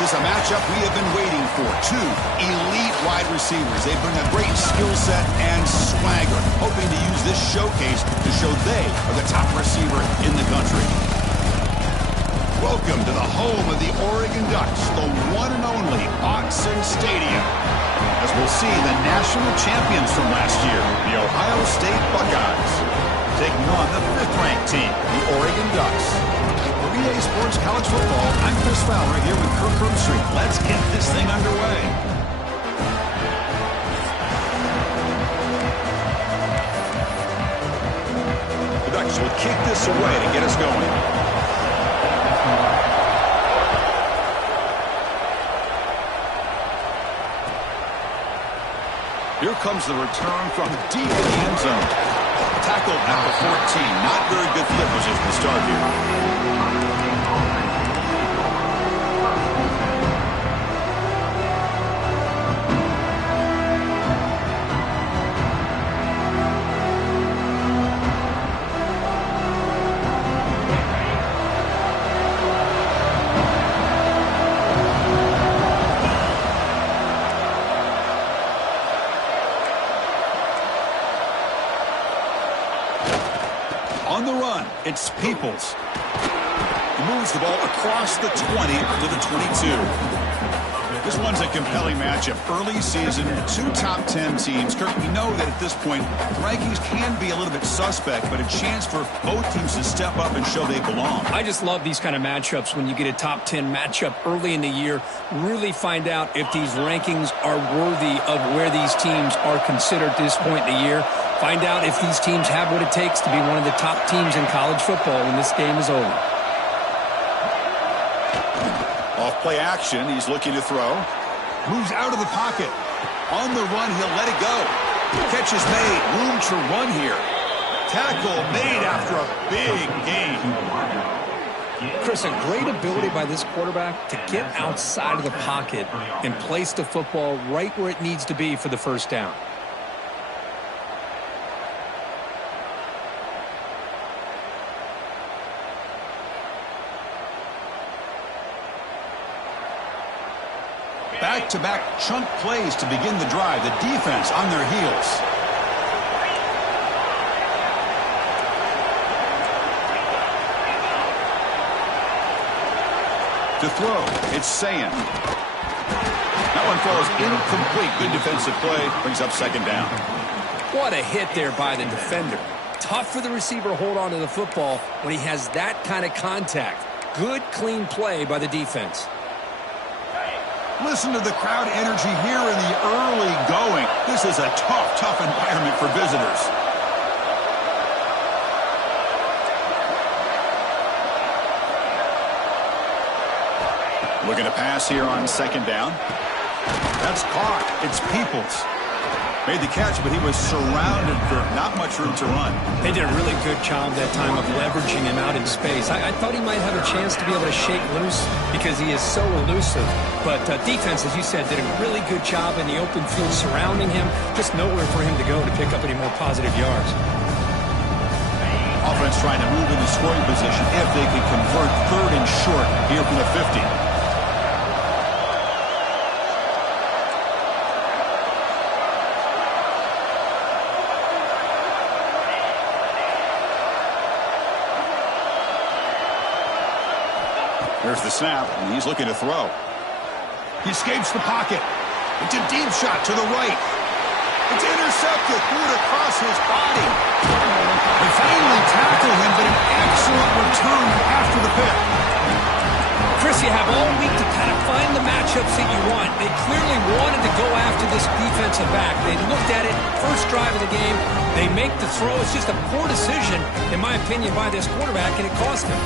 This is a matchup we have been waiting for. Two elite wide receivers. They bring a great skill set and swagger, hoping to use this showcase to show they are the top receiver in the country. Welcome to the home of the Oregon Ducks, the one and only Autzen Stadium, as we'll see the national champions from last year, the Ohio State Buckeyes, taking on the fifth-ranked team, the Oregon Ducks. For EA Sports College Football, I'm Chris Fowler here with Kirk Herbstreit. Let's get this thing underway. The Ducks will kick this away to get us going. Here comes the return from deep in the end zone. Tackled at the 14. Not very good field position to start here. On the run, it's Peoples. He moves the ball across the 20 to the 22. This one's a compelling matchup. Early season, two top 10 teams. Kirk, we know that at this point, the rankings can be a little bit suspect, but a chance for both teams to step up and show they belong. I just love these kind of matchups when you get a top 10 matchup early in the year. Really find out if these rankings are worthy of where these teams are considered at this point in the year. Find out if these teams have what it takes to be one of the top teams in college football when this game is over. Off play action, he's looking to throw. Moves out of the pocket. On the run, he'll let it go. Catch is made. Room to run here. Tackle made after a big gain. Chris, a great ability by this quarterback to get outside of the pocket and place the football right where it needs to be for the first down. Back-to-back chunk plays to begin the drive. The defense on their heels. To throw, it's Sayin. That one falls incomplete. Good defensive play. Brings up second down. What a hit there by the defender. Tough for the receiver to hold on to the football when he has that kind of contact. Good, clean play by the defense. Listen to the crowd energy here in the early going. This is a tough environment for visitors. Looking to pass here on second down. That's caught. It's Peoples. Made the catch, but he was surrounded for not much room to run. They did a really good job that time of leveraging him out in space. I thought he might have a chance to be able to shake loose because he is so elusive. But defense, as you said, did a really good job in the open field surrounding him. Just nowhere for him to go to pick up any more positive yards. Offense trying to move in the scoring position if they can convert third and short here from the 50. There's the snap, and he's looking to throw. He escapes the pocket. It's a deep shot to the right. It's intercepted. Threw it across his body. They finally tackle him, but an excellent return after the pick. Chris, you have all week to kind of find the matchups that you want. They clearly wanted to go after this defensive back. They looked at it, first drive of the game. They make the throw. It's just a poor decision, in my opinion, by this quarterback, and it cost him.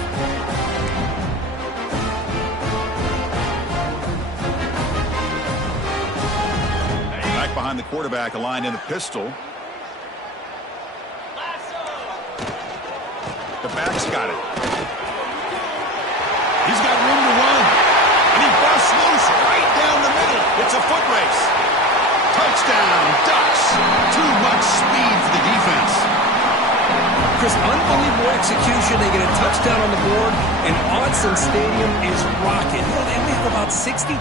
Behind the quarterback, aligned in a pistol. The back's got it. He's got room to run. And he busts loose right down the middle. It's a foot race. Touchdown, Ducks. Too much speed for the defense. Chris, unbelievable execution. They get a touchdown on the board, and Autzen Stadium is rocking. You know, they only have about 60,000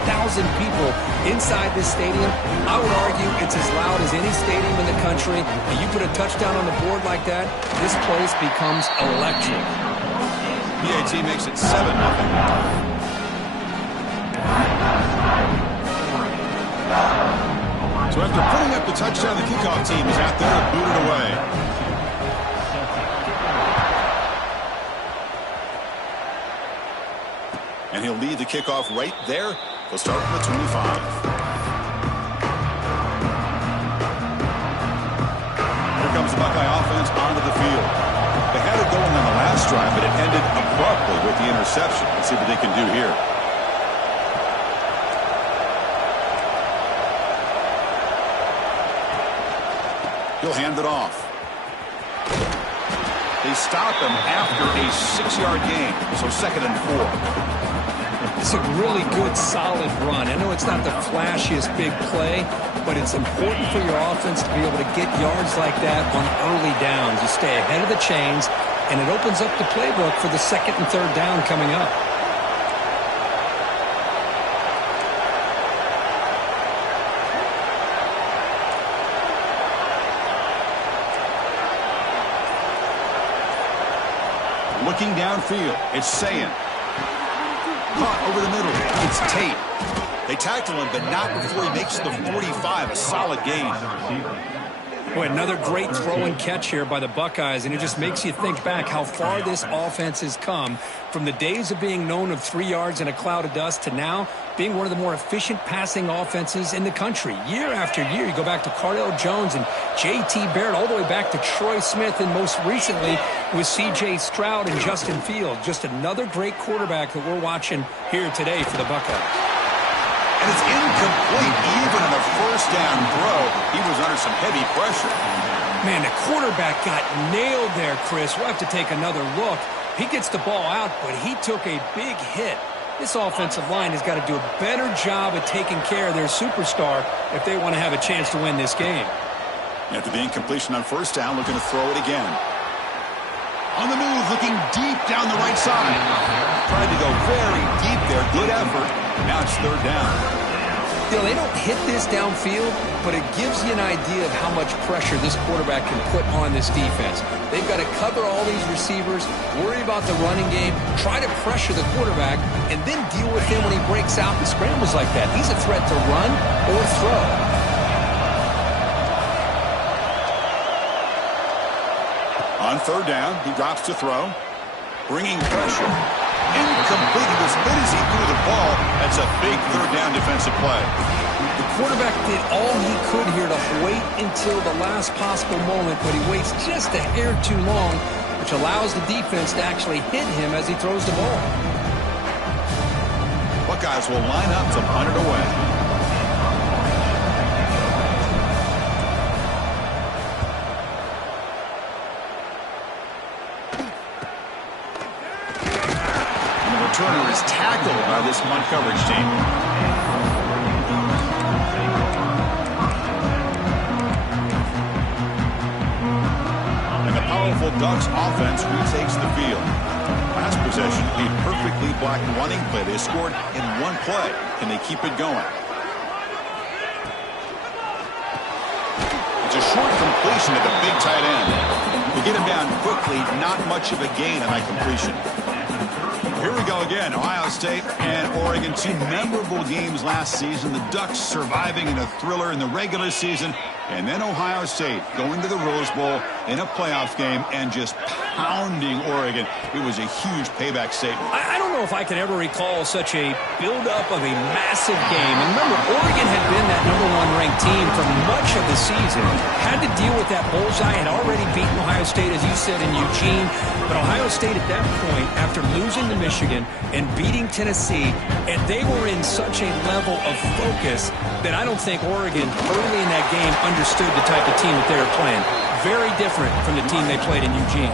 people inside this stadium. I would argue it's as loud as any stadium in the country, and you put a touchdown on the board like that, this place becomes electric. PAT makes it 7-0. So after putting up the touchdown, the kickoff team is out there to boot it away. And he'll lead the kickoff right there. He'll start from the 25. Here comes the Buckeye offense onto the field. They had it going on the last drive, but it ended abruptly with the interception. Let's see what they can do here. He'll hand it off. They stop him after a 6-yard gain, so 2nd and 4. It's a really good, solid run. I know it's not the flashiest big play, but it's important for your offense to be able to get yards like that on early downs. You stay ahead of the chains, and it opens up the playbook for the 2nd and 3rd down coming up. Looking downfield, it's Sayin. Caught over the middle, it's Tate. They tackle him, but not before he makes the 45, a solid gain. Boy, another great throw and catch here by the Buckeyes, and it just makes you think back how far this offense has come from the days of being known of 3 yards in a cloud of dust to now being one of the more efficient passing offenses in the country. Year after year, you go back to Cardale Jones and J.T. Barrett, all the way back to Troy Smith, and most recently with C.J. Stroud and Justin Fields. Just another great quarterback that we're watching here today for the Buckeyes. And it's incomplete. Even on a 1st down throw, he was under some heavy pressure. Man, the quarterback got nailed there, Chris. We'll have to take another look. He gets the ball out, but he took a big hit. This offensive line has got to do a better job at taking care of their superstar if they want to have a chance to win this game. After the incompletion on 1st down, looking to throw it again. On the move, looking deep down the right side. Tried to go very deep there. Good effort. Now it's 3rd down. You know, they don't hit this downfield, but it gives you an idea of how much pressure this quarterback can put on this defense. They've got to cover all these receivers, worry about the running game, try to pressure the quarterback, and then deal with him when he breaks out and scrambles like that. He's a threat to run or throw. On 3rd down, he drops to throw. Bringing pressure. Incomplete. He was split as he threw the ball. That's a big 3rd down defensive play. The quarterback did all he could here to wait until the last possible moment, but he waits just a hair too long, which allows the defense to actually hit him as he throws the ball. Buckeyes will line up to punt it away. Returner is tackled by this Munt coverage team. And the powerful Ducks offense retakes the field. Last possession, a perfectly blocked running play. They scored in one play. Can they keep it going? It's a short completion at the big tight end. They get him down quickly. Not much of a gain on that completion. Here we go again. Ohio State and Oregon, 2 memorable games last season. The Ducks surviving in a thriller in the regular season, and then Ohio State going to the Rose Bowl in a playoff game and just pounding Oregon. It was a huge payback statement. I don't know if I can ever recall such a build-up of a massive game. And remember, Oregon had been that #1 ranked team for much of the season. Had to deal with that bullseye, had already beaten Ohio State, as you said, in Eugene. But Ohio State at that point, after losing to Michigan and beating Tennessee, and they were in such a level of focus that I don't think Oregon early in that game understood the type of team that they were playing. Very different from the team they played in Eugene.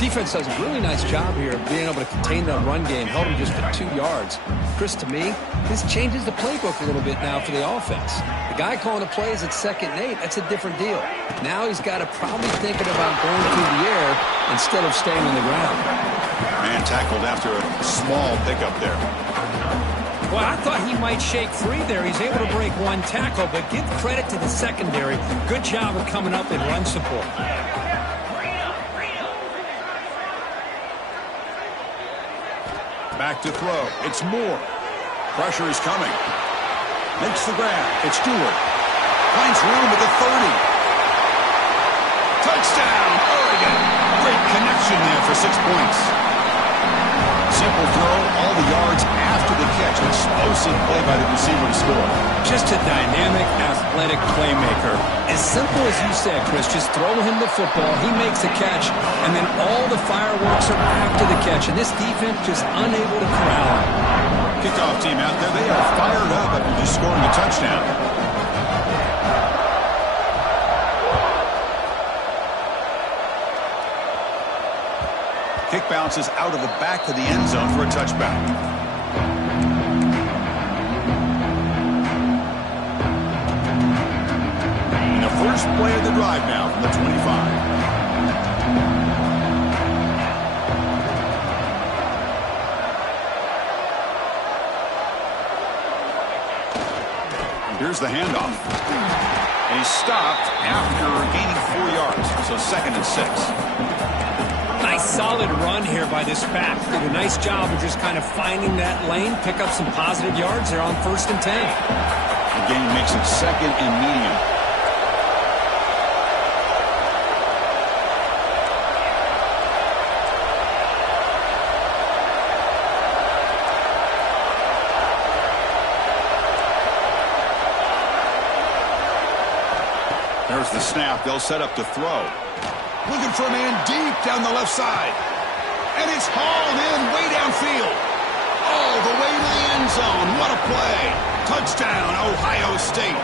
Defense does a really nice job here of being able to contain the run game, held him just to 2 yards. Chris, to me, this changes the playbook a little bit now for the offense. The guy calling the plays at 2nd and 8, that's a different deal. Now he's got to probably thinking about going through the air instead of staying on the ground. Man tackled after a small pickup there. Well, I thought he might shake free there. He's able to break 1 tackle, but give credit to the secondary. Good job of coming up in run support. Back to throw. It's Moore. Pressure is coming. Makes the grab. It's Stewart. Finds room at the 30. Touchdown, Oregon. Great connection there for 6 points. Simple throw, all the yards after the catch. An explosive play by the receiver to score. Just a dynamic, athletic playmaker. As simple as you said, Chris, just throw him the football, he makes a catch, and then all the fireworks are after the catch. And this defense just unable to corral him. Kickoff team out there, they are fired up after just scoring a touchdown. Kick bounces out of the back of the end zone for a touchback. And the first play of the drive now from the 25. Here's the handoff. And he's stopped after gaining 4 yards. So 2nd and 6. Nice solid run here by this back. Did a nice job of just kind of finding that lane, pick up some positive yards there on 1st and 10. The game makes it 2nd and medium. There's the snap. They'll set up to throw. Looking for a man deep down the left side. And it's hauled in way downfield. All the way to the end zone. What a play. Touchdown, Ohio State.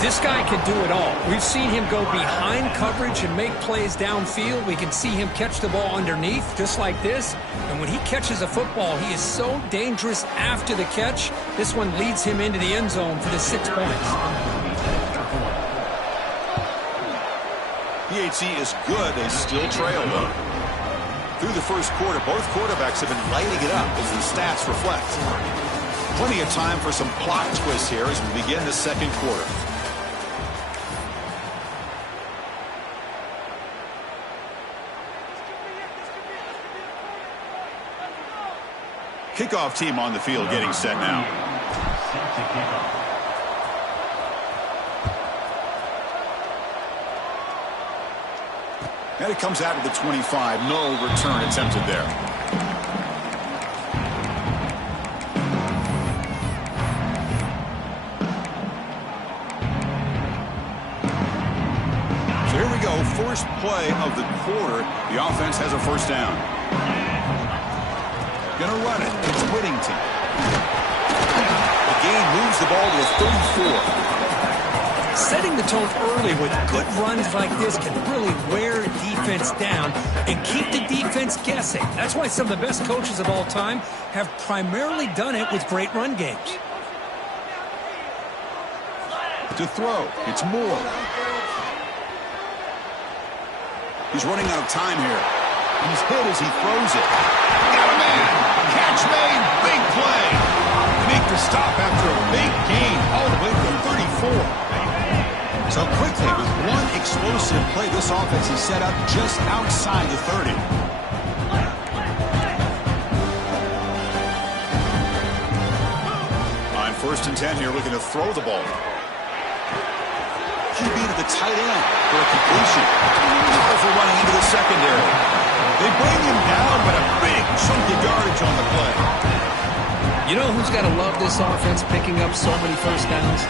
This guy can do it all. We've seen him go behind coverage and make plays downfield. We can see him catch the ball underneath, just like this. And when he catches a football, he is so dangerous after the catch. This one leads him into the end zone for the 6 points. PHC is good. They still trail, though. Through the first quarter, both quarterbacks have been lighting it up, as the stats reflect. Plenty of time for some plot twists here as we begin the 2nd quarter. Kickoff team on the field getting set now. And it comes out of the 25. No return attempted there. So here we go. First play of the quarter. The offense has a 1st down. Gonna run it. It's Whittington. The gain moves the ball to the 34. Setting the tone early with good runs like this can really wear a defense down and keep the defense guessing. That's why some of the best coaches of all time have primarily done it with great run games. To throw, it's Moore. He's running out of time here. He's hit as he throws it. Got a man. Catch made. Big play. They make the stop after a big gain all the way to the 34. So quickly, with one explosive play, this offense is set up just outside the 30. On 1st and 10 here, looking to throw the ball. QB to the tight end for a completion. Powerful running into the secondary. They bring him down, but a big chunk of yardage on the play. You know who's got to love this offense picking up so many 1st downs?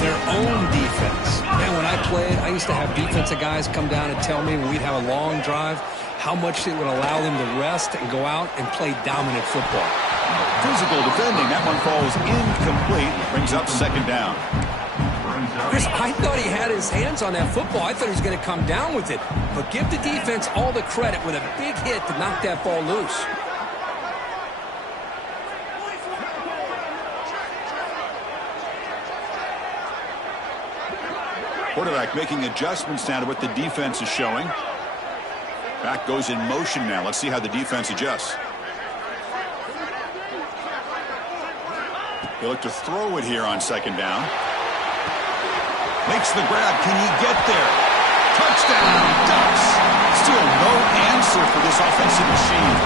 Their own defense. Man, when I played, I used to have defensive guys come down and tell me when we'd have a long drive how much it would allow them to rest and go out and play dominant football. Physical defending. That one falls incomplete. Brings up 2nd down. Chris, I thought he had his hands on that football. I thought he was going to come down with it. But give the defense all the credit with a big hit to knock that ball loose. Quarterback making adjustments now to what the defense is showing. Back goes in motion now. Let's see how the defense adjusts. They look to throw it here on second down. Makes the grab. Can he get there? Touchdown, Ducks. Still no answer for this offensive machine.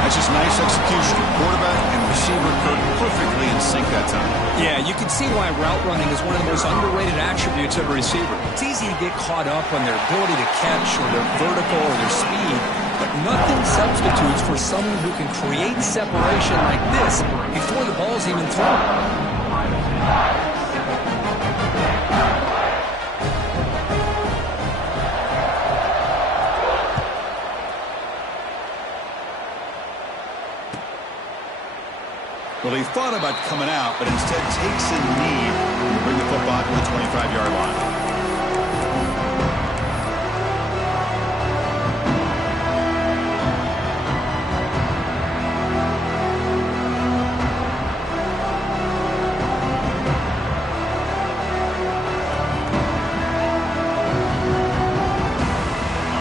That's just nice execution. Quarterback and receiver perfectly in sync that time. Yeah, you can see why route running is one of the most underrated attributes of a receiver. It's easy to get caught up on their ability to catch or their vertical or their speed, but nothing substitutes for someone who can create separation like this before the ball's even thrown. Well, he thought about coming out, but instead takes a knee to bring the football to the 25-yard line.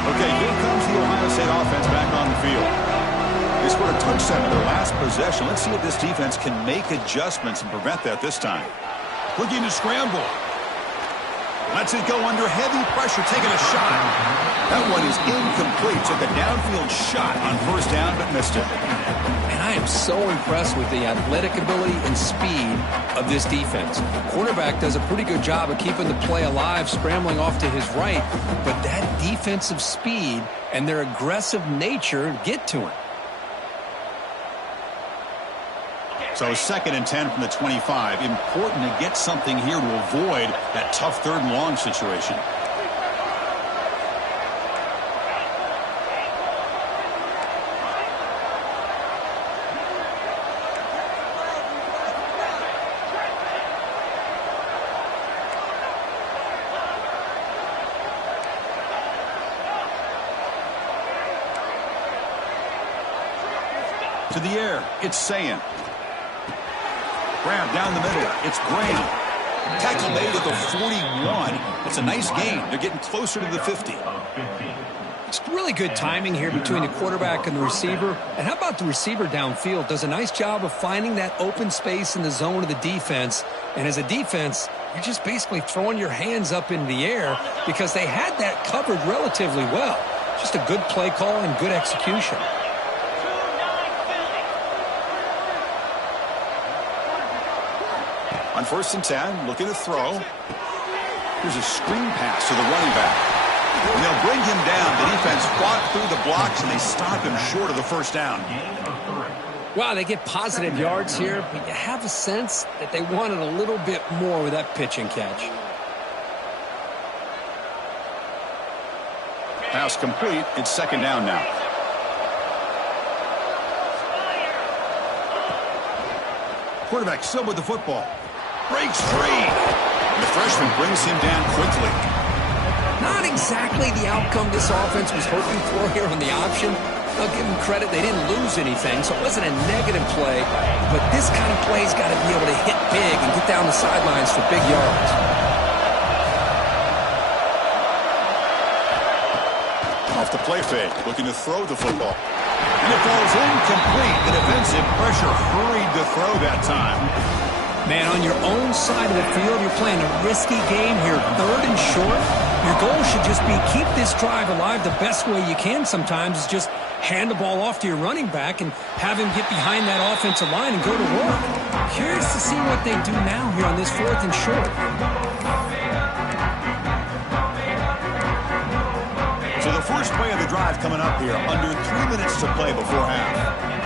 Okay, here comes the Ohio State offense back on the field. They scored a touchdown in their last possession. Let's see if this defense can make adjustments and prevent that this time. Looking to scramble. Lets it go under heavy pressure, taking a shot. That one is incomplete. Took a downfield shot on first down, but missed it. And I am so impressed with the athletic ability and speed of this defense. Quarterback does a pretty good job of keeping the play alive, scrambling off to his right, but that defensive speed and their aggressive nature get to him. So 2nd and 10 from the 25. Important to get something here to avoid that tough 3rd and long situation. To the air, it's Sayan. Grab down the middle. It's Graham. Tackle made at the 41. It's a nice gain. They're getting closer to the 50. It's really good timing here between the quarterback and the receiver. And how about the receiver downfield? Does a nice job of finding that open space in the zone of the defense. And as a defense, you're just basically throwing your hands up in the air because they had that covered relatively well. Just a good play call and good execution. On 1st and 10, looking to throw. Here's a screen pass to the running back. And they'll bring him down. The defense fought through the blocks, and they stop him short of the first down. Wow, they get positive yards here, but you have a sense that they wanted a little bit more with that pitch and catch. Pass complete. It's 2nd down now. Quarterback still with the football. Breaks free. And the freshman brings him down quickly. Not exactly the outcome this offense was hoping for here on the option. I'll give them credit. They didn't lose anything, so it wasn't a negative play. But this kind of play's got to be able to hit big and get down the sidelines for big yards. Off the play fake. Looking to throw the football. And it falls incomplete. The defensive pressure hurried to throw that time. Man, on your own side of the field, you're playing a risky game here. 3rd and short. Your goal should just be keep this drive alive the best way you can sometimes is just hand the ball off to your running back and have him get behind that offensive line and go to work. Curious to see what they do now here on this 4th and short. So the first play of the drive coming up here. Under 3 minutes to play before half.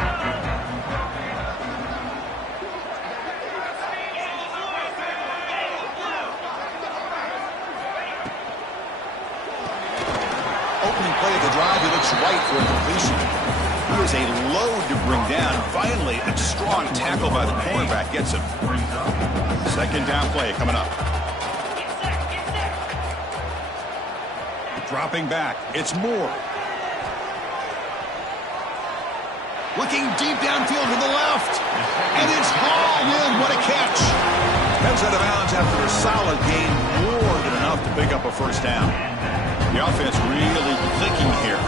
Drive, he looks right for a completion. He is a load to bring down. Finally, a strong tackle by the cornerback gets him. Second down play coming up. Dropping back. It's Moore. Looking deep downfield to the left. And it's hauled in. What a catch. Heads out of bounds after a solid gain. More than enough to pick up a first down. The offense really clicking here.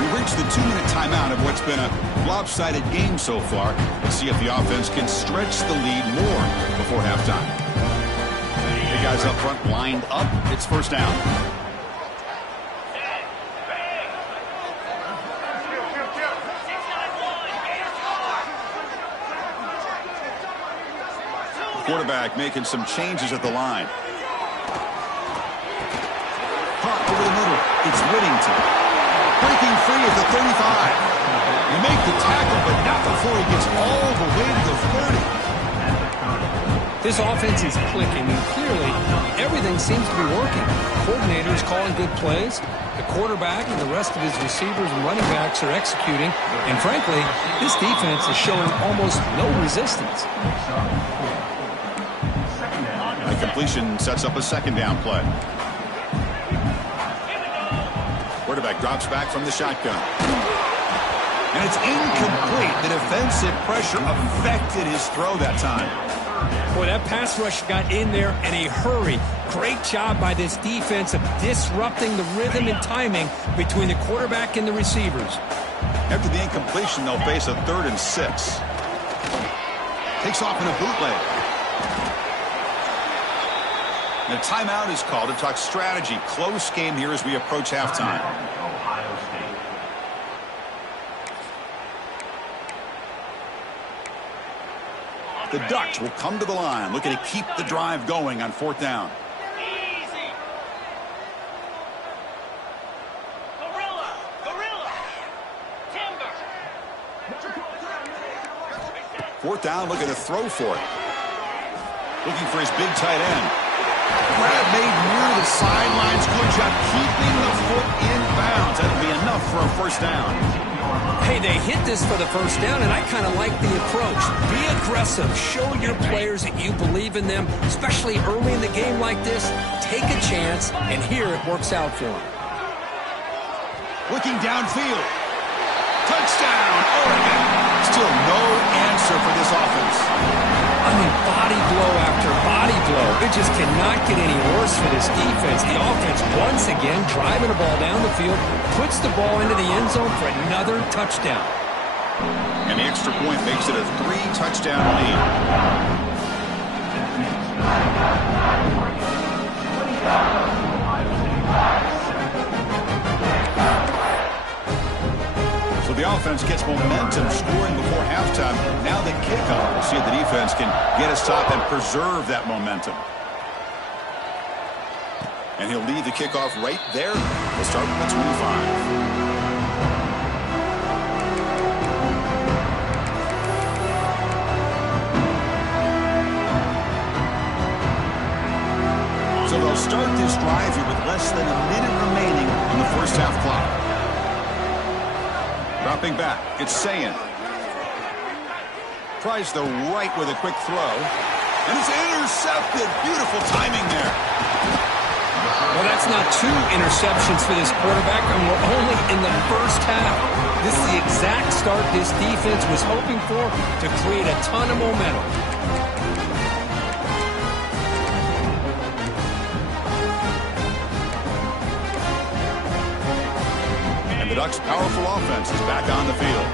We reached the 2-minute timeout of what's been a lopsided game so far. Let's see if the offense can stretch the lead more before halftime. The guys up front lined up. It's first down. Quarterback making some changes at the line. Hart over the middle. It's Whittington. Breaking free at the 35. You make the tackle, but not before he gets all the way to the 30. This offense is clicking, and clearly everything seems to be working. Coordinators calling good plays. The quarterback and the rest of his receivers and running backs are executing. And frankly, this defense is showing almost no resistance. The completion sets up a second down play. Quarterback drops back from the shotgun. And it's incomplete. The defensive pressure affected his throw that time. Boy, that pass rush got in there in a hurry. Great job by this defense of disrupting the rhythm and timing between the quarterback and the receivers. After the incompletion, they'll face a 3rd and 6. Takes off in a bootleg. And a timeout is called to talk strategy. Close game here as we approach halftime. The Ducks will come to the line, looking to keep the drive going on 4th down. Timber. 4th down, looking to throw for it. Looking for his big tight end. Grab made near the sidelines. Good job keeping the foot in bounds. That'll be enough for a first down. Hey, they hit this for the first down, and I kind of like the approach. Be aggressive. Show your players that you believe in them, especially early in the game like this. Take a chance, and here it works out for them. Looking downfield. Touchdown, Oregon. Still no answer for this offense. I mean, body blow after body blow. It just cannot get any worse for this defense. The offense, once again, driving the ball down the field, puts the ball into the end zone for another touchdown. And the extra point makes it a 3-touchdown lead. So the offense gets momentum, scoring before halftime. Now the kickoff. We'll see if the defense can get a stop and preserve that momentum. And he'll leave the kickoff right there. We'll start with the 25. So they'll start this drive here with less than a minute remaining on the first half clock. Dropping back, it's Sayin. Tries the right with a quick throw. And it's intercepted. Beautiful timing there. Well, that's not 2 interceptions for this quarterback, and we're only in the first half. This is the exact start this defense was hoping for to create a ton of momentum. The Ducks' powerful offense is back on the field.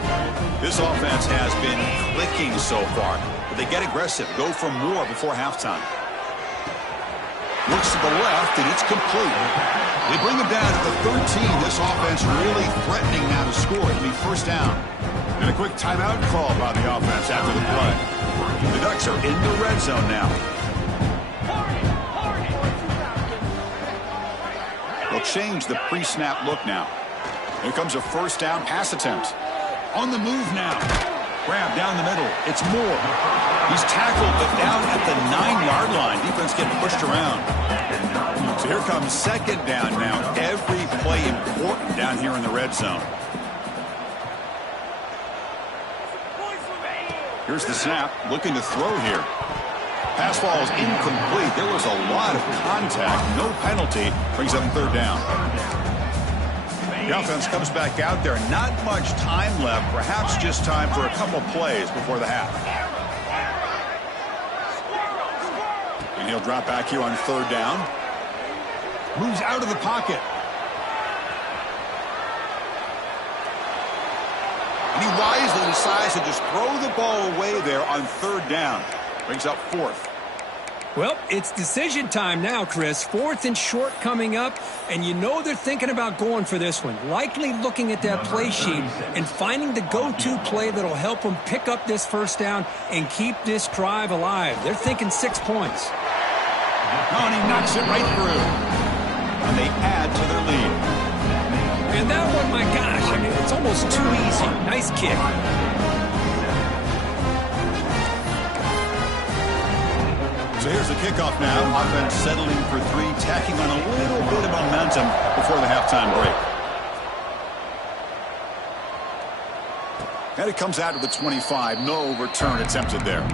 This offense has been clicking so far, but they get aggressive, go for more before halftime. Looks to the left, and it's complete. They bring him down at the 13. This offense really threatening now to score. It'll be first down. And a quick timeout call by the offense after the play. The Ducks are in the red zone now. They'll change the pre-snap look now. Here comes a first down pass attempt. On the move now. Grab down the middle. It's Moore. He's tackled, but down at the 9-yard line. Defense getting pushed around. So here comes second down now. Every play important down here in the red zone. Here's the snap. Looking to throw here. Pass falls incomplete. There was a lot of contact. No penalty. Brings up 3rd down. The offense comes back out there. Not much time left. Perhaps just time for a couple plays before the half. And he'll drop back here on 3rd down. Moves out of the pocket. And he wisely decides to just throw the ball away there on 3rd down. Brings up 4th. Well, it's decision time now, Chris. 4th and short coming up, and you know they're thinking about going for this one. Likely looking at that play sheet and finding the go-to play that'll help them pick up this 1st down and keep this drive alive. They're thinking 6 points. Oh, and he knocks it right through. And they add to their lead. And that one, my gosh, I mean, it's almost too easy. Nice kick. So here's the kickoff now. Offense settling for 3, tacking on a little bit of momentum before the halftime break. And it comes out to the 25. No return attempted there.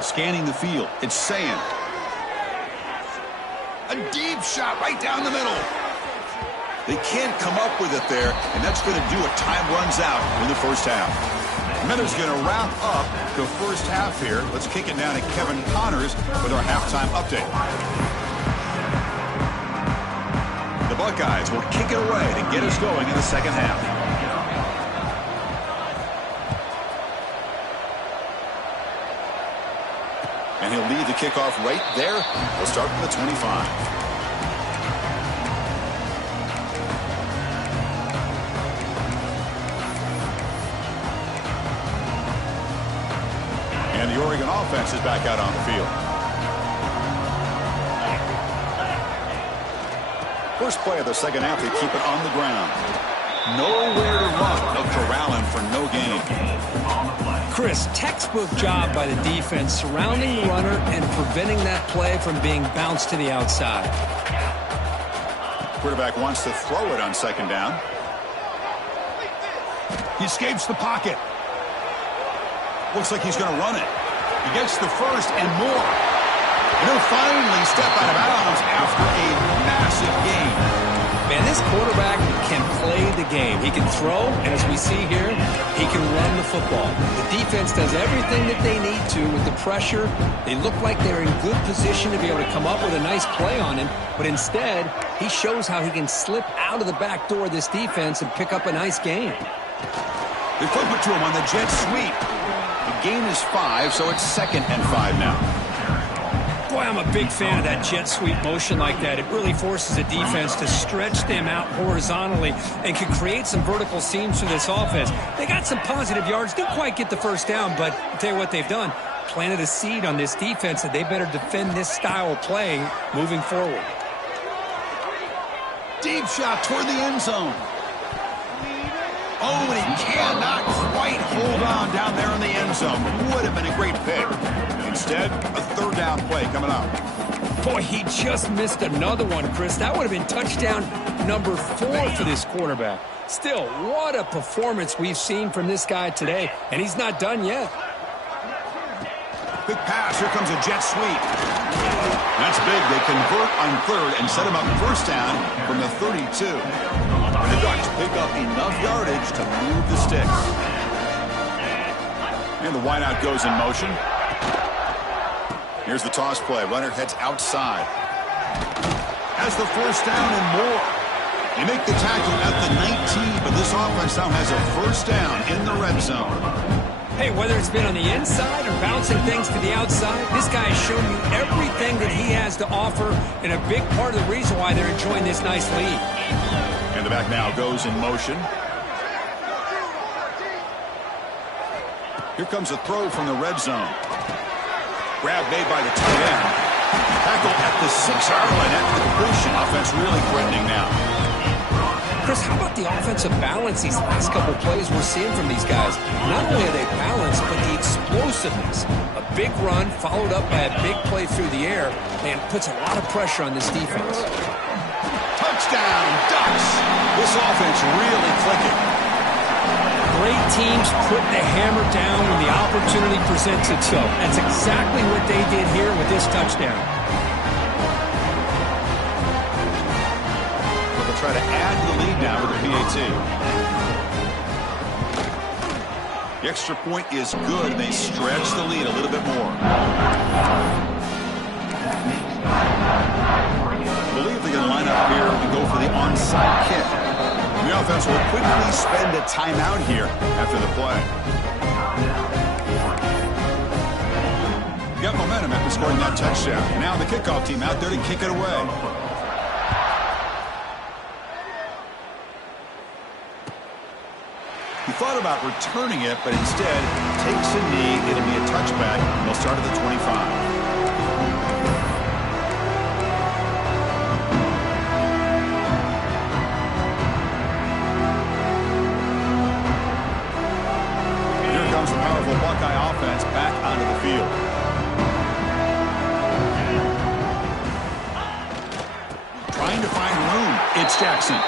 Scanning the field. It's saying. A deep shot right down the middle. They can't come up with it there, and that's going to do it. Time runs out in the 1st half. Miller's going to wrap up the 1st half here. Let's kick it down to Kevin Connors with our halftime update. The Buckeyes will kick it away to get us going in the 2nd half. And he'll lead the kickoff right there. We'll start from the 25. And the Oregon offense is back out on the field. First play of the 2nd half, they keep it on the ground. Nowhere to run. They'll corral him for no gain. Chris, textbook job by the defense surrounding the runner and preventing that play from being bounced to the outside. Quarterback wants to throw it on 2nd down. He escapes the pocket. Looks like he's going to run it. He gets the 1st and more. And he'll finally step out of bounds after a massive gain. Man, this quarterback can play the game. He can throw, and as we see here, he can run the football. The defense does everything that they need to with the pressure. They look like they're in good position to be able to come up with a nice play on him, but instead, he shows how he can slip out of the back door of this defense and pick up a nice gain. They flip it to him on the jet sweep. The gain is 5, so it's 2nd and 5 now. Boy, I'm a big fan of that jet sweep motion like that. It really forces a defense to stretch them out horizontally and can create some vertical seams for this offense. They got some positive yards. Didn't quite get the 1st down, but I'll tell you what they've done. Planted a seed on this defense that they better defend this style of play moving forward. Deep shot toward the end zone. Oh, and he cannot quite hold on down there in the end zone. Would have been a great pick. Instead, a 3rd down play coming up. Boy, he just missed another one, Chris. That would have been touchdown number 4 for this quarterback. Still, what a performance we've seen from this guy today, and he's not done yet. Quick pass. Here comes a jet sweep. That's big. They convert on 3rd and set him up 1st down from the 32. And the Ducks pick up enough yardage to move the sticks. And the wideout goes in motion. Here's the toss play. Runner heads outside. Has the 1st down and more. They make the tackle at the 19, but this offense now has a 1st down in the red zone. Hey, whether it's been on the inside or bouncing things to the outside, this guy has shown you everything that he has to offer, and a big part of the reason why they're enjoying this nice lead. And the back now goes in motion. Here comes a throw from the red zone. Grab made by the tight end. Tackle at the 6-yard line after the completion. Offense really threatening now. Chris, how about the offensive balance these last couple plays we're seeing from these guys? Not only are they balanced, but the explosiveness. A big run followed up by a big play through the air and puts a lot of pressure on this defense. Touchdown, Ducks! This offense really clicking. Great teams put the hammer down when the opportunity presents itself. That's exactly what they did here with this touchdown. They'll try to add to the lead now with the PAT. The extra point is good, and they stretch the lead a little bit more. I believe they're going to line up here and go for the onside kick. The offense will quickly spend a timeout here after the play. Got momentum after scoring that touchdown. Now the kickoff team out there to kick it away. He thought about returning it, but instead takes a knee. It'll be a touchback. They'll start at the 25. Buckeye offense back onto the field. Trying to find room. It's Jackson.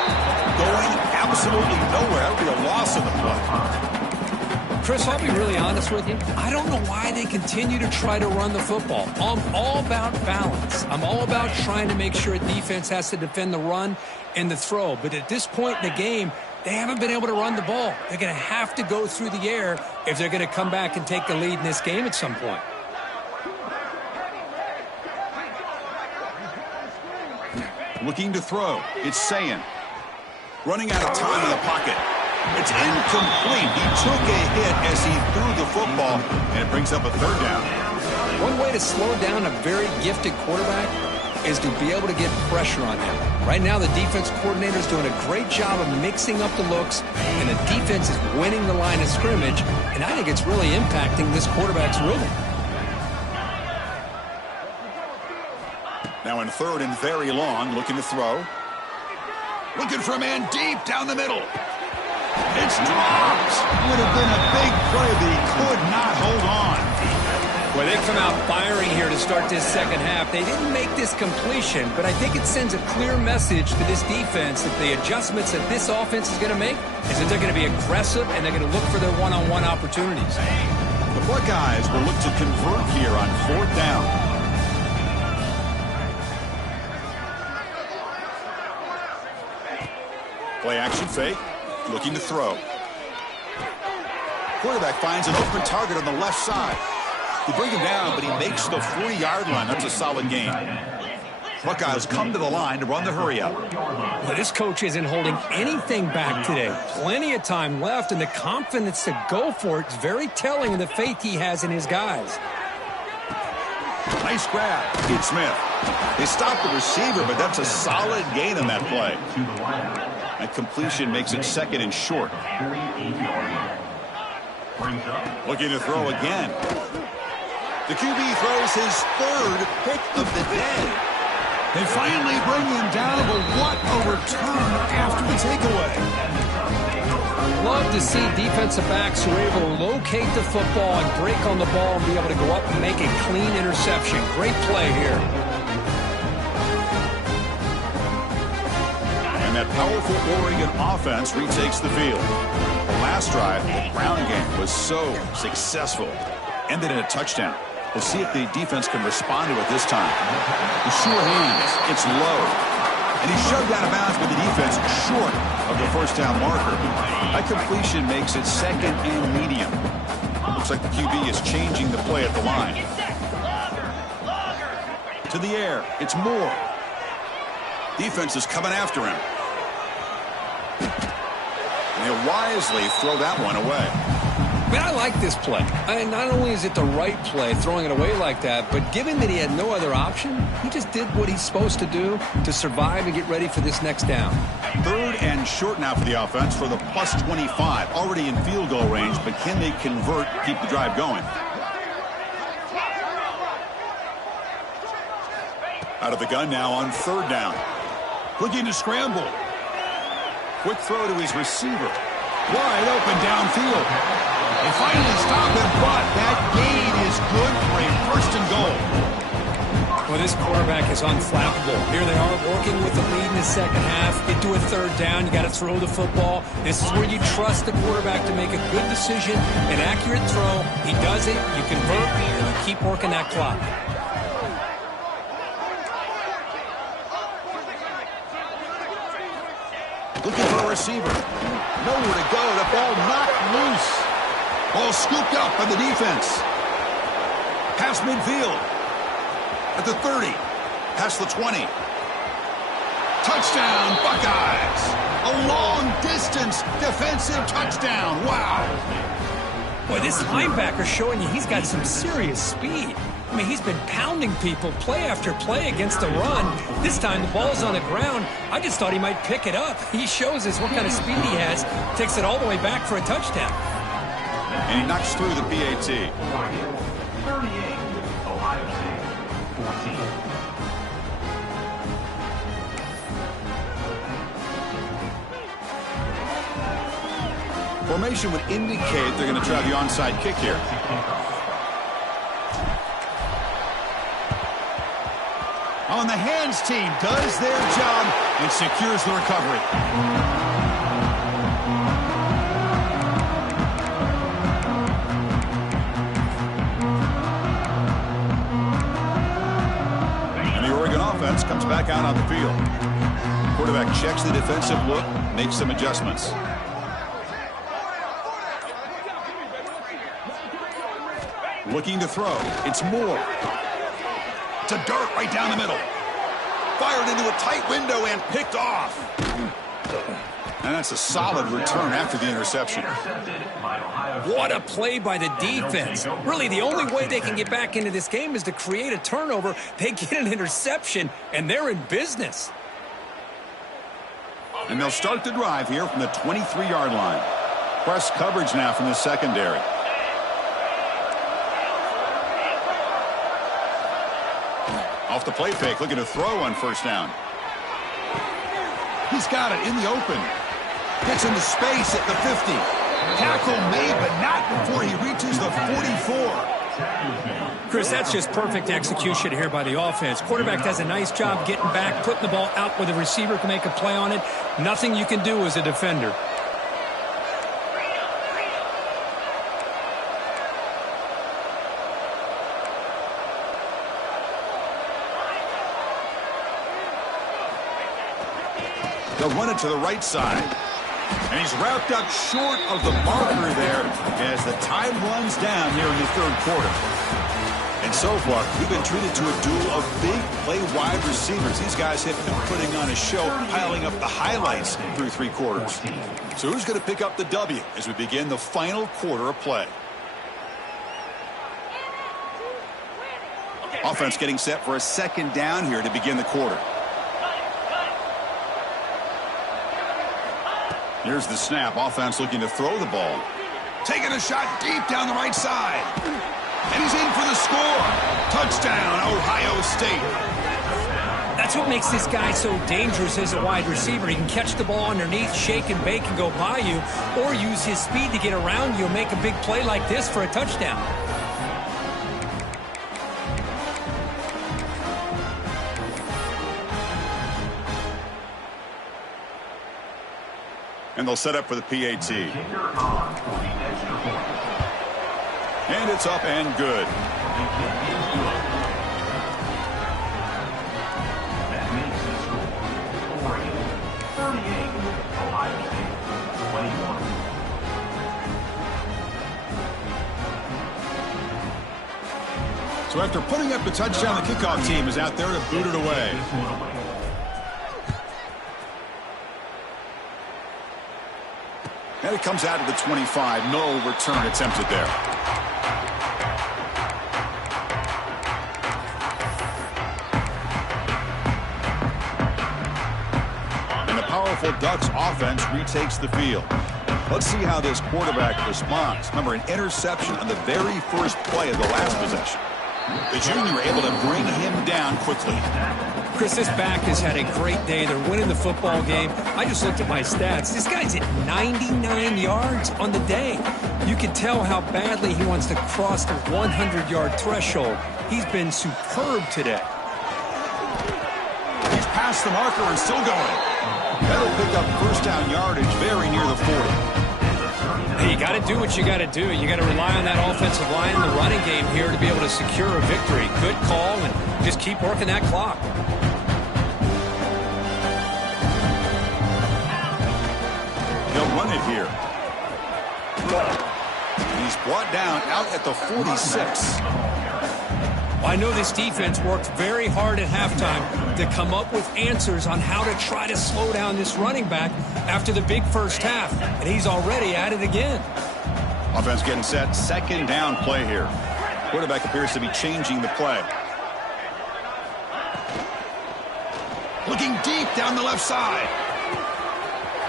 Going absolutely nowhere. That would be a loss of the play. Chris, I'll be really honest with you. I don't know why they continue to try to run the football. I'm all about balance. I'm all about trying to make sure defense has to defend the run and the throw. But at this point in the game, they haven't been able to run the ball. They're going to have to go through the air if they're going to come back and take the lead in this game at some point. Looking to throw. It's Sayin. Running out of time in the pocket. It's incomplete. He took a hit as he threw the football, and it brings up a third down. One way to slow down a very gifted quarterback is to be able to get pressure on him. Right now, the defense coordinator is doing a great job of mixing up the looks, and the defense is winning the line of scrimmage, and I think it's really impacting this quarterback's rhythm. Now in third and very long, looking to throw. Looking for a man deep down the middle. It's dropped. Would have been a big play, but he could not hold on. Well, they come out firing here to start this second half. They didn't make this completion, but I think it sends a clear message to this defense that the adjustments that this offense is going to make is that they're going to be aggressive and they're going to look for their one-on-one opportunities. The Buckeyes will look to convert here on fourth down. Play action fake. Looking to throw. Quarterback finds an open target on the left side. They bring him down, but he makes the 40-yard line. That's a solid gain. Buckeyes come to the line to run the hurry-up. Well, this coach isn't holding anything back today. Plenty of time left, and the confidence to go for it is very telling of the faith he has in his guys. Nice grab. It's Smith. They stopped the receiver, but that's a solid gain on that play. That completion makes it second and short. Looking to throw again. The QB throws his third pick of the day. They finally bring him down, but what a return after the takeaway. Love to see defensive backs who are able to locate the football and break on the ball and be able to go up and make a clean interception. Great play here. And that powerful Oregon offense retakes the field. The last drive, the ground game was so successful. Ended in a touchdown. We'll see if the defense can respond to it this time. The sure hands. It's low. And he's shoved out of bounds by the defense short of the first down marker. That completion makes it second and medium. Looks like the QB is changing the play at the line. To the air. It's Moore. Defense is coming after him. And he'll wisely throw that one away. Man, I like this play. Not only is it the right play, throwing it away like that, but given that he had no other option, he just did what he's supposed to do to survive and get ready for this next down. Third and short now for the offense for the plus 25. Already in field goal range, but can they convert, keep the drive going? Out of the gun now on 3rd down. Looking to scramble. Quick throw to his receiver. Wide open downfield. They finally stop him, but that gain is good for a 1st and goal. Well, this quarterback is unflappable. Here they are working with the lead in the 2nd half. Get to a 3rd down. You got to throw the football. This is where you trust the quarterback to make a good decision, an accurate throw. He does it. You convert, and you keep working that clock. Looking for a receiver. Nowhere to go. The ball knocked loose. Ball scooped up by the defense. Past midfield. At the 30. Past the 20. Touchdown, Buckeyes. A long-distance defensive touchdown. Wow. Boy, this linebacker's showing you he's got some serious speed. I mean, he's been pounding people play after play against the run. This time the ball's on the ground. I just thought he might pick it up. He shows us what kind of speed he has. Takes it all the way back for a touchdown. And he knocks through the PAT. 38, Ohio State, 14. Formation would indicate they're going to try the onside kick here. On the hands team does their job and secures the recovery. And the Oregon offense comes back out on the field. Quarterback checks the defensive look, makes some adjustments. Looking to throw. It's Moore. To dirt right down the middle. Fired into a tight window and picked off. And that's a solid return after the interception. What a play by the defense. Really, the only way they can get back into this game is to create a turnover. They get an interception, and they're in business. And they'll start the drive here from the 23-yard line. Press coverage now from the secondary. Off the play fake, looking to throw on 1st down. He's got it in the open. Gets into space at the 50. Tackle made, but not before he reaches the 44. Chris, that's just perfect execution here by the offense. Quarterback does a nice job getting back, putting the ball out where the receiver can make a play on it. Nothing you can do as a defender. They'll run it to the right side. And he's wrapped up short of the marker there as the time runs down here in the 3rd quarter. And so far, we've been treated to a duel of big play wide receivers. These guys have been putting on a show, piling up the highlights through 3 quarters. So who's going to pick up the W as we begin the final quarter of play? Offense getting set for a 2nd down here to begin the quarter. Here's the snap. Offense looking to throw the ball. Taking a shot deep down the right side. And he's in for the score. Touchdown, Ohio State. That's what makes this guy so dangerous as a wide receiver. He can catch the ball underneath, shake and bake, and go by you, or use his speed to get around you and make a big play like this for a touchdown. And they'll set up for the PAT. And it's up and good. That makes the score Oregon 38, Ohio State 21. So after putting up the touchdown, the kickoff team is out there to boot it away. And it comes out of the 25. No return attempted there. And the powerful Ducks offense retakes the field. Let's see how this quarterback responds. Remember, an interception on the very first play of the last possession. The junior able to bring him down quickly. Chris, this back has had a great day. They're winning the football game. I just looked at my stats. This guy's at 99 yards on the day. You can tell how badly he wants to cross the 100-yard threshold. He's been superb today. He's past the marker and still going. That'll pick up first down yardage very near the 40. Hey, you got to do what you got to do. You got to rely on that offensive line in the running game here to be able to secure a victory. Good call, and just keep working that clock. They'll run it here. He's brought down out at the 46. I know this defense worked very hard at halftime to come up with answers on how to try to slow down this running back after the big first half, and he's already at it again. Offense getting set. Second down play here. Quarterback appears to be changing the play. Looking deep down the left side.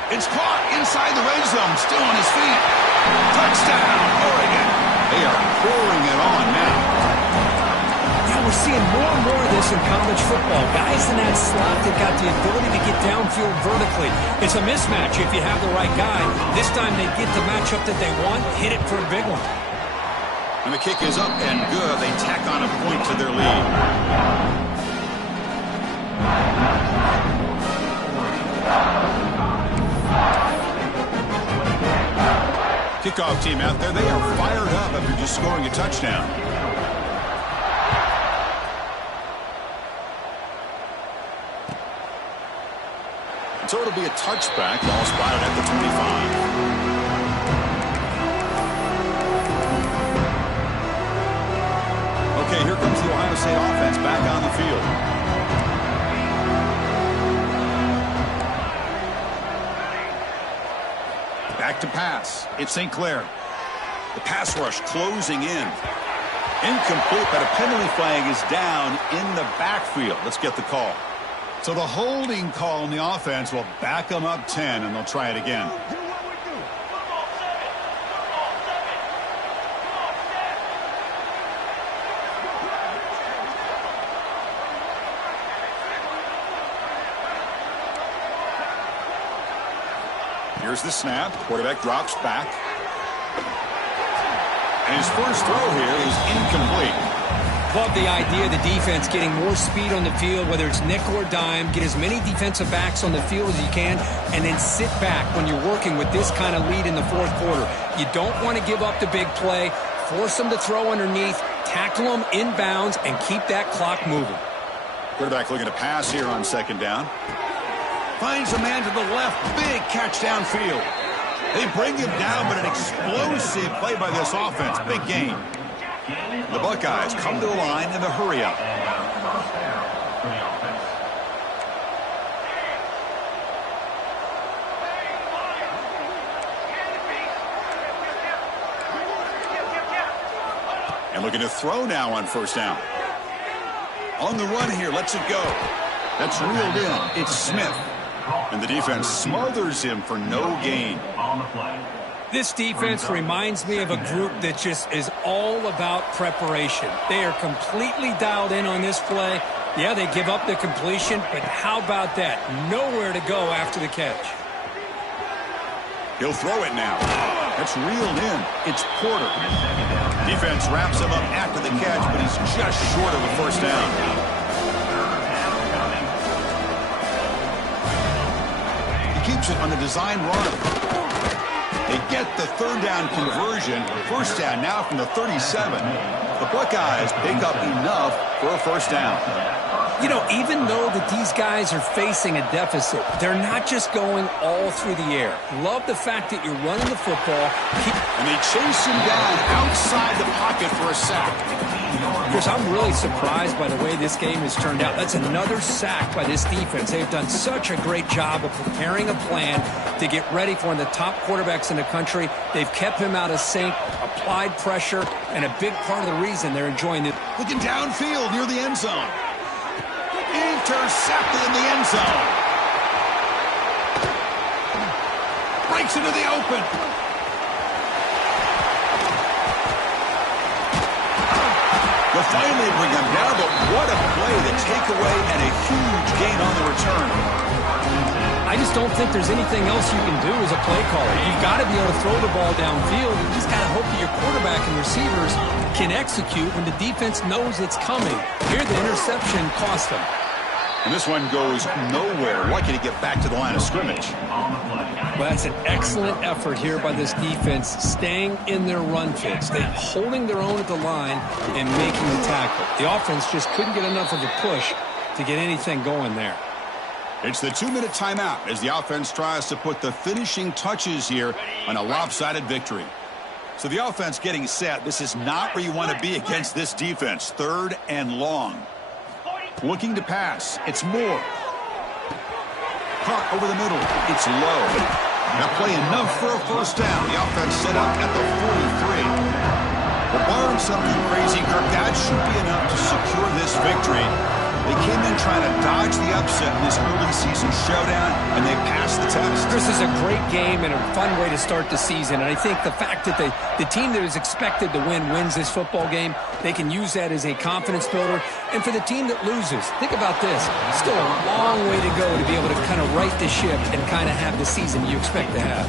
It's caught inside the red zone. Still on his feet. Touchdown, Oregon. They are pouring it on now. We're seeing more and more of this in college football. Guys in that slot that got the ability to get downfield vertically. It's a mismatch if you have the right guy. This time they get the matchup that they want, hit it for a big one. And the kick is up and good. They tack on a point to their lead. Kickoff team out there. They are fired up after just scoring a touchdown. So it'll be a touchback. Ball spotted at the 25. Okay, here comes the Ohio State offense back on the field. Back to pass. It's St. Clair. The pass rush closing in. Incomplete, but a penalty flag is down in the backfield. Let's get the call. So the holding call on the offense will back them up 10, and they'll try it again. Here's the snap. Quarterback drops back. And his first throw here is incomplete. Love the idea of the defense getting more speed on the field, whether it's nickel or dime. Get as many defensive backs on the field as you can, and then sit back when you're working with this kind of lead in the fourth quarter. You don't want to give up the big play. Force them to throw underneath, tackle them inbounds, and keep that clock moving. Quarterback looking to pass here on second down. Finds a man to the left. Big catch downfield. They bring him down, but an explosive play by this offense. Big gain. The Buckeyes come to the line in the hurry up. And looking to throw now on first down. On the run here, lets it go. That's reeled in. It's Smith. And the defense smothers him for no gain. This defense reminds me of a group that just is all about preparation. They are completely dialed in on this play. Yeah, they give up the completion, but how about that? Nowhere to go after the catch. He'll throw it now. That's reeled in. It's Porter. Defense wraps him up after the catch, but he's just short of a first down. He keeps it on the design run. They get the third down conversion. First down now from the 37. The Buckeyes pick up enough for a first down. You know, even though that these guys are facing a deficit, they're not just going all through the air. Love the fact that you're running the football. And they chase him down outside the pocket for a sack. Chris, I'm really surprised by the way this game has turned out. That's another sack by this defense. They've done such a great job of preparing a plan to get ready for one of the top quarterbacks in the country. They've kept him out of sync, applied pressure, and a big part of the reason they're enjoying it. Looking downfield near the end zone. Intercepted in the end zone. Breaks into the open. The finally bring them down, but what a play, the takeaway, and a huge gain on the return. I just don't think there's anything else you can do as a play caller. You've got to be able to throw the ball downfield. You just got to hope that your quarterback and receivers can execute when the defense knows it's coming. Here, the interception cost them. And this one goes nowhere. Lucky to get back to the line of scrimmage. Well, that's an excellent effort here by this defense, staying in their run fits. They're holding their own at the line and making the tackle. The offense just couldn't get enough of a push to get anything going there. It's the 2-minute timeout as the offense tries to put the finishing touches here on a lopsided victory. So the offense getting set. This is not where you want to be against this defense. 3rd and long. Looking to pass. It's Moore. Caught over the middle. It's low. That play enough for a first down. The offense set up at the 43. Well, barring something crazy, Kirk, that should be enough to secure this victory. They came in trying to dodge the upset in this early season showdown, and they passed the test. This is a great game and a fun way to start the season. And I think the fact that the team that is expected to win wins this football game, they can use that as a confidence builder. And for the team that loses, think about this. Still a long way to go to be able to kind of right the ship and kind of have the season you expect to have.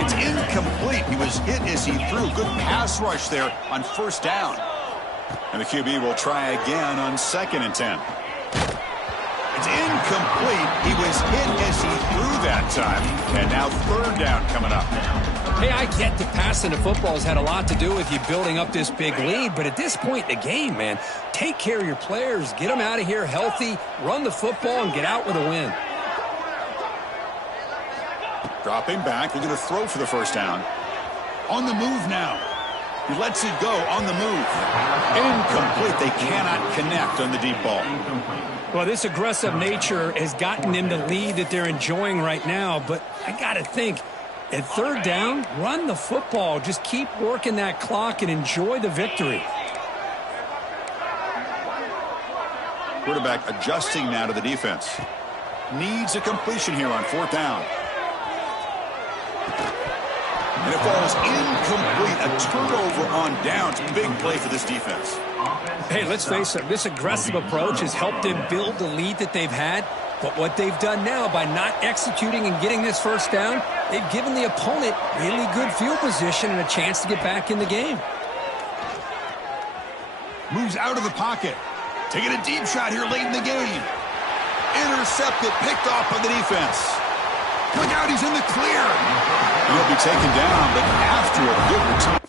It's incomplete. He was hit as he threw. Good pass rush there on first down. And the QB will try again on 2nd and 10. It's incomplete. He was hit as he threw that time. And now 3rd down coming up. Hey, I get that passing the football has had a lot to do with you building up this big lead, but at this point in the game, man, take care of your players. Get them out of here healthy, run the football, and get out with a win. Dropping back. They're going to throw for the first down. On the move now. He lets it go on the move. Incomplete. They cannot connect on the deep ball. Well, this aggressive nature has gotten them the lead that they're enjoying right now, but I got to think, at 3rd down, run the football. Just keep working that clock and enjoy the victory. Quarterback adjusting now to the defense. Needs a completion here on 4th down. And it falls incomplete. A turnover on downs. Big play for this defense. Hey, let's face it. This aggressive approach has helped them build the lead that they've had. But what they've done now by not executing and getting this first down, they've given the opponent really good field position and a chance to get back in the game. Moves out of the pocket. Taking a deep shot here late in the game. Intercepted. Picked off by the defense. Look out, he's in the clear. He'll be taken down, but after a good return.